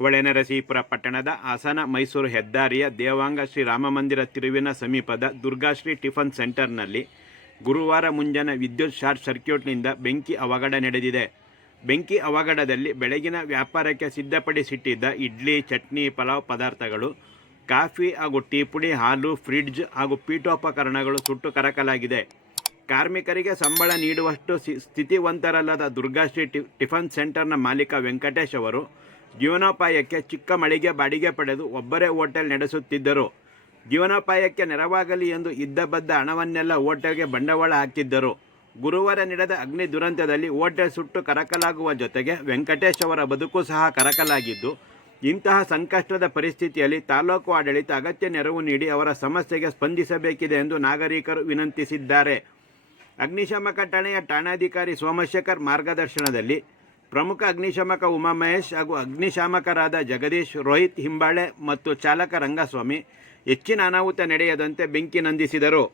ಹೊಳೆನರಸೀಪುರ ಪಟ್ಟಣದ ಹಾಸನ ಮೈಸೂರು ಹೆದ್ದಾರಿಯ ದೇವಾಂಗ ಶ್ರೀ ರಾಮಮಂದಿರ ತಿರುವಿನ ಸಮೀಪದ ದುರ್ಗಾಶ್ರೀ ಟಿಫನ್ ಸೆಂಟರ್ನಲ್ಲಿ ಗುರುವಾರ ಮುಂಜಾನೆ ವಿದ್ಯುತ್ ಶಾರ್ಟ್ ಸರ್ಕ್ಯೂಟ್ನಿಂದ ಬೆಂಕಿ ಅವಘಡ ನಡೆದಿದೆ. ಬೆಂಕಿ ಅವಘಡದಲ್ಲಿ ಬೆಳಗಿನ ವ್ಯಾಪಾರಕ್ಕೆ ಸಿದ್ಧಪಡಿಸಿಟ್ಟಿದ್ದ ಇಡ್ಲಿ, ಚಟ್ನಿ, ಪಲಾವ್ ಪದಾರ್ಥಗಳು, ಕಾಫಿ ಹಾಗೂ ಟೀ ಪುಡಿ, ಹಾಲು, ಫ್ರಿಡ್ಜ್ ಹಾಗೂ ಪೀಠೋಪಕರಣಗಳು ಸುಟ್ಟು ಕರಕಲಾಗಿದೆ. ಕಾರ್ಮಿಕರಿಗೆ ಸಂಬಳ ನೀಡುವಷ್ಟು ಸ್ಥಿತಿವಂತರಲ್ಲದ ದುರ್ಗಾಶ್ರೀ ಟಿಫನ್ ಸೆಂಟರ್ನ ಮಾಲೀಕ ವೆಂಕಟೇಶ್ ಅವರು ಜೀವನೋಪಾಯಕ್ಕೆ ಚಿಕ್ಕ ಮಳಿಗೆ ಬಾಡಿಗೆ ಪಡೆದು ಒಬ್ಬರೇ ಹೋಟೆಲ್ ನಡೆಸುತ್ತಿದ್ದರು. ಜೀವನೋಪಾಯಕ್ಕೆ ನೆರವಾಗಲಿ ಎಂದು ಇದ್ದ ಬದ್ದ ಹಣವನ್ನೆಲ್ಲ ಹೋಟೆಲ್ಗೆ ಬಂಡವಾಳ ಹಾಕಿದ್ದರು. ಗುರುವಾರ ನಡೆದ ಅಗ್ನಿ ದುರಂತದಲ್ಲಿ ಹೋಟೆಲ್ ಸುಟ್ಟು ಕರಕಲಾಗುವ ಜೊತೆಗೆ ವೆಂಕಟೇಶ್ ಅವರ ಬದುಕು ಸಹ ಕರಕಲಾಗಿದ್ದು, ಇಂತಹ ಸಂಕಷ್ಟದ ಪರಿಸ್ಥಿತಿಯಲ್ಲಿ ತಾಲೂಕು ಆಡಳಿತ ಅಗತ್ಯ ನೆರವು ನೀಡಿ ಅವರ ಸಮಸ್ಯೆಗೆ ಸ್ಪಂದಿಸಬೇಕಿದೆ ಎಂದು ನಾಗರಿಕರು ವಿನಂತಿಸಿದ್ದಾರೆ. ಅಗ್ನಿಶಾಮಕ ಠಾಣೆಯ ಠಾಣಾಧಿಕಾರಿ ಸೋಮಶೇಖರ್ ಮಾರ್ಗದರ್ಶನದಲ್ಲಿ ಪ್ರಮುಖ ಅಗ್ನಿಶಾಮಕ ಉಮಾಮಹೇಶ್ ಹಾಗೂ ಅಗ್ನಿಶಾಮಕರಾದ ಜಗದೀಶ್, ರೋಹಿತ್ ಹಿಂಬಾಳೆ ಮತ್ತು ಚಾಲಕ ರಂಗಸ್ವಾಮಿ ಹೆಚ್ಚಿನ ಅನಾಹುತ ನಡೆಯದಂತೆ ಬೆಂಕಿ ನಂದಿಸಿದರು.